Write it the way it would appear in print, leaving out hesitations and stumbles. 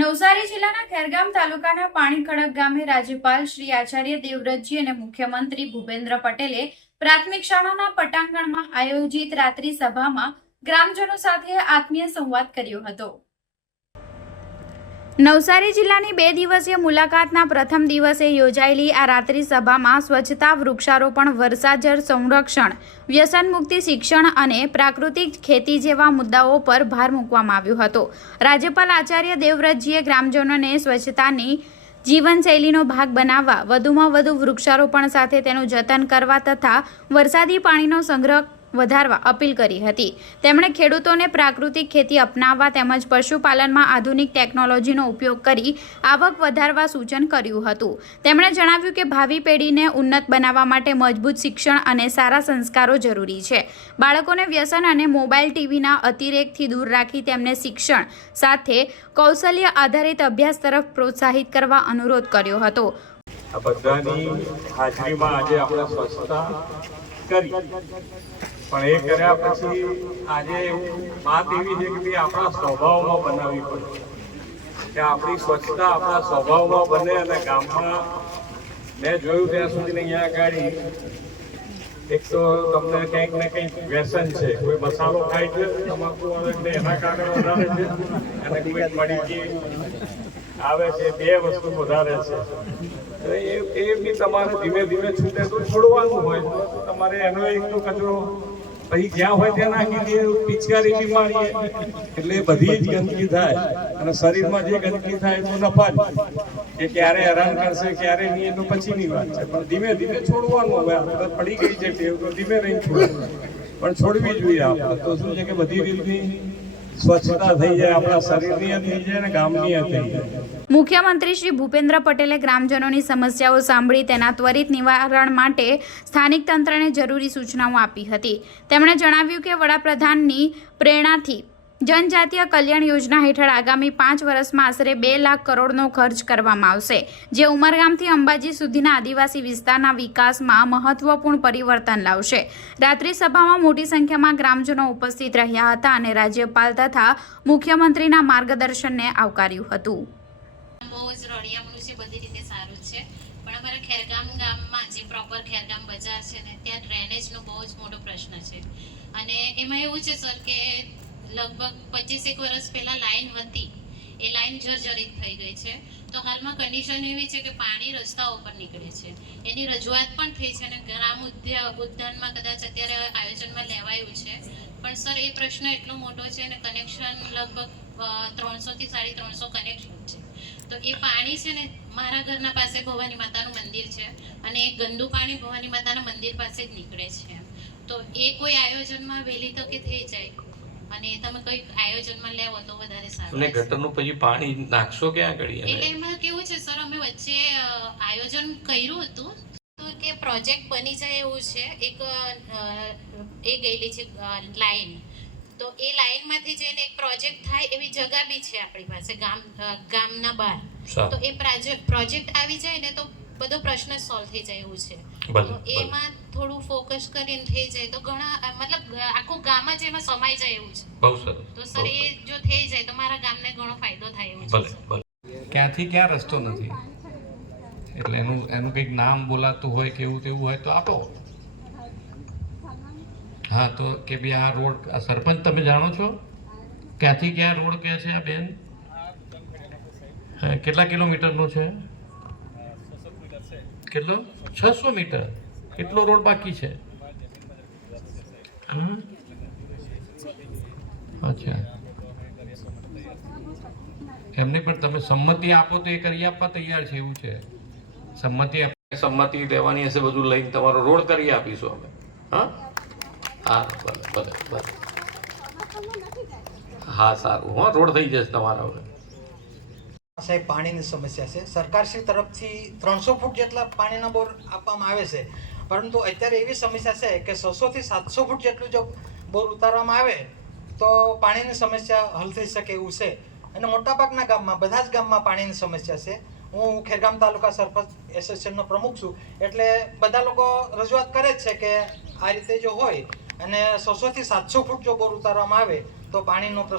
નવસારી જિલ્લાના ખેરગામ તાલુકાના પાણીખડક ગામે રાજ્યપાલ શ્રી આચાર્ય દેવવ્રતજી અને મુખ્યમંત્રી ભૂપેન્દ્ર પટેલે પ્રાથમિક શાળાના પટાંગણમાં આયોજિત રાત્રિ સભામાં ગ્રામજનો સાથે આત્મીય સંવાદ કર્યો હતો। નવસારી જિલ્લાની 2 દિવસીય મુલાકાતના પ્રથમ દિવસે યોજાયેલી આ રાત્રિ સભામાં સ્વચ્છતા, વૃક્ષારોપણ, વરસાદ સંરક્ષણ, વ્યસન મુક્તિ, શિક્ષણ અને પ્રાકૃતિક ખેતી જેવા મુદ્દાઓ પર ભાર મૂકવામાં આવ્યો હતો। રાજ્યપાલ આચાર્ય દેવવ્રતજીએ ગ્રામજનોને સ્વચ્છતાની જીવનશૈલીનો ભાગ બનાવવા, વધુમાં વધુ વૃક્ષારોપણ સાથે તેનું જતન કરવા તથા વરસાદી પાણીનો સંગ્રહ વધારવા અપીલ કરી હતી। તેમણે ખેડૂતોને પ્રાકૃતિક ખેતી અપનાવવા તેમજ પશુપાલનમાં આધુનિક ટેકનોલોજીનો ઉપયોગ કરી આવક વધારવા સૂચન કર્યું હતું। તેમણે જણાવ્યું કે ભાવિ પેઢીને ઉન્નત બનાવવા માટે મજબૂત શિક્ષણ અને સારા સંસ્કારો જરૂરી છે। બાળકોને વ્યસન અને મોબાઈલ ટીવીના અતિરેકથી દૂર રાખી તેમને શિક્ષણ સાથે કૌશલ્ય આધારિત અભ્યાસ તરફ પ્રોત્સાહિત કરવા અનુરોધ કર્યો હતો। આ બધાની હાજરીમાં આજે આપણે સ્વચ્છતા કરી પણ એ કર્યા પછી આજે વાત એવી છે કે આપણા સ્વભાવમાં બનાવવી પડે કે આપણી સ્વચ્છતા આપણા સ્વભાવમાં બને। અને ગામમાં મેં જોયું ત્યાં સુધી અહીંયા આગળ એક તો તમને કંઈક ને કંઈક વ્યસન છે, કોઈ મસાલો ખાય છે તમાકુ આવે એટલે એના કારણે વધારે છે, અને કોઈ મળી આવે છે, 2 વસ્તુ વધારે છે। એ બી તમારે ધીમે ધીમે છૂટે તો છોડવાનું હોય તો તમારે એનો એક તો કચરો પછી જ્યાં હોય ત્યાં નાખી દે, પિચકારી બી મારીએ એટલે બધી જ ગંદકી થાય અને શરીરમાં જે ગંદકી થાય તો નફા જ કે ક્યારે હેરાન કરશે ક્યારે નહીં એ તો પછીની વાત છે, પણ ધીમે ધીમે છોડવાનું હવે આપણે પડી ગઈ છે ટેવ તો ધીમે રહીને છોડવાનું પણ છોડવી જોઈએ। આપણે તો શું છે કે બધી રીતની સ્વચ્છતા થઈ જાય, આપણા શરીરની થઈ જાય અને ગામની થઈ જાય। મુખ્યમંત્રી શ્રી ભૂપેન્દ્ર પટેલે ગ્રામજનોની સમસ્યાઓ સાંભળી તેના ત્વરિત નિવારણ માટે સ્થાનિક તંત્રને જરૂરી સૂચનાઓ આપી હતી। તેમણે જણાવ્યું કે વડાપ્રધાનની પ્રેરણાથી જનજાતીય કલ્યાણ યોજના હેઠળ આગામી 5 વર્ષમાં આશરે 2 લાખ કરોડનો ખર્ચ કરવામાં આવશે, જે ઉમરગામથી અંબાજી સુધીના આદિવાસી વિસ્તારના વિકાસમાં મહત્વપૂર્ણ પરિવર્તન લાવશે। રાત્રિ સભામાં મોટી સંખ્યામાં ગ્રામજનો ઉપસ્થિત રહ્યા હતા અને રાજ્યપાલ તથા મુખ્યમંત્રીના માર્ગદર્શનને આવકાર્યું હતું। બહુ જ રળિયામણું છે, બધી રીતે સારું છે, પણ અમારા ખેરગામ ગામમાં જે પ્રોપર ખેરગામ બજાર છે ને ત્યાં ડ્રેનેજનો બહુ જ મોટો પ્રશ્ન છે। અને એમાં એવું છે સર કે લગભગ 25 વર્ષ પહેલા લાઈન હતી, એ લાઈન જર્જરિત થઈ ગઈ છે। તો હાલમાં કન્ડિશન એવી છે કે પાણી રસ્તાઓ પર નીકળે છે, એની રજૂઆત પણ થઈ છે અને ગ્રામ ઉદ્યાનમાં કદાચ અત્યારે આયોજનમાં લેવાયું છે, પણ સર એ પ્રશ્ન એટલો મોટો છે અને કનેક્શન લગભગ 300 થી 350 કનેક્શન છે। તો એ પાણી છે ને મારા ઘરના પાસે ભવાની માતાનું મંદિર છે અને એ ગંદુ પાણી ભવાની માતાના મંદિર પાસે જ નીકળે છે। તો એ કોઈ આયોજનમાં વહેલી તકે થઈ જાય અને તમે કોઈ આયોજનમાં લેવો તો વધારે સારું। અને ગટરનું પછી પાણી નાખશો ક્યાં આગળ? એટલે એમાં કેવું છે સર, અમે વચ્ચે આયોજન કર્યું હતું તો કે પ્રોજેક્ટ બની જાય એવું છે, એક એ ગયેલી છે લાઈન, તો એ લાઈનમાંથી જઈને એક પ્રોજેક્ટ થાય એવી જગ્યા બી છે આપણી પાસે ગામના બહાર। તો એ પ્રોજેક્ટ આવી જાય ને તો બધો પ્રશ્ન સોલ્વ થઈ જાય એવું છે। તો એમાં થોડું ફોકસ કરીને થઈ જાય તો ઘણા મતલબ આખું ગામ જ એમાં સમાઈ જાય એવું છે। બહુ સરસ। તો સર એ જો થઈ જાય તો મારા ગામને ઘણો ફાયદો થાય એવું છે। ભલે ક્યાંથી ક્યાં રસ્તો નથી એટલે એનું કંઈક નામ બોલાતું હોય કે એવું તેવું હોય તો આપો। હા, તો કે ભાઈ આ રોડ, આ સરપંચ તમે જાણો છો ક્યાંથી ક્યાં રોડ કે છે આ બેન? કેટલા કિલોમીટરનો છે? કેટલો? 600 મીટર। કેટલો રોડ બાકી છે? અચ્છા, એમને પણ તમે સંમતિ આપો તો એ કરી આપવા તૈયાર છે એવું છે? સંમતિ લેવાની હશે, બધું લઈને તમારો રોડ કરી આપીશું અમે। હા હા, ભલે હા, સારું, હા, રોડ થઈ જશે તમારા હવે। સાહેબ, પાણીની સમસ્યા છે, સરકારશ્રી તરફથી 300 ફૂટ જેટલા પાણીના બોર આપવામાં આવે છે, પરંતુ અત્યારે એવી સમસ્યા છે કે 600 થી 700 ફૂટ જેટલું જો બોર ઉતારવામાં આવે તો પાણીની સમસ્યા હલ થઈ શકે એવું છે। અને મોટાભાગના ગામમાં, બધા જ ગામમાં પાણીની સમસ્યા છે। હું ખેરગામ તાલુકા સરપંચ એસોસિએશનનો પ્રમુખ છું, એટલે બધા લોકો રજૂઆત કરે જ છે કે આ રીતે જો હોય અને 600 થી 700 ફૂટ જો બોર ઉતારવામાં આવે તો પાણીનો પ્રશ્ન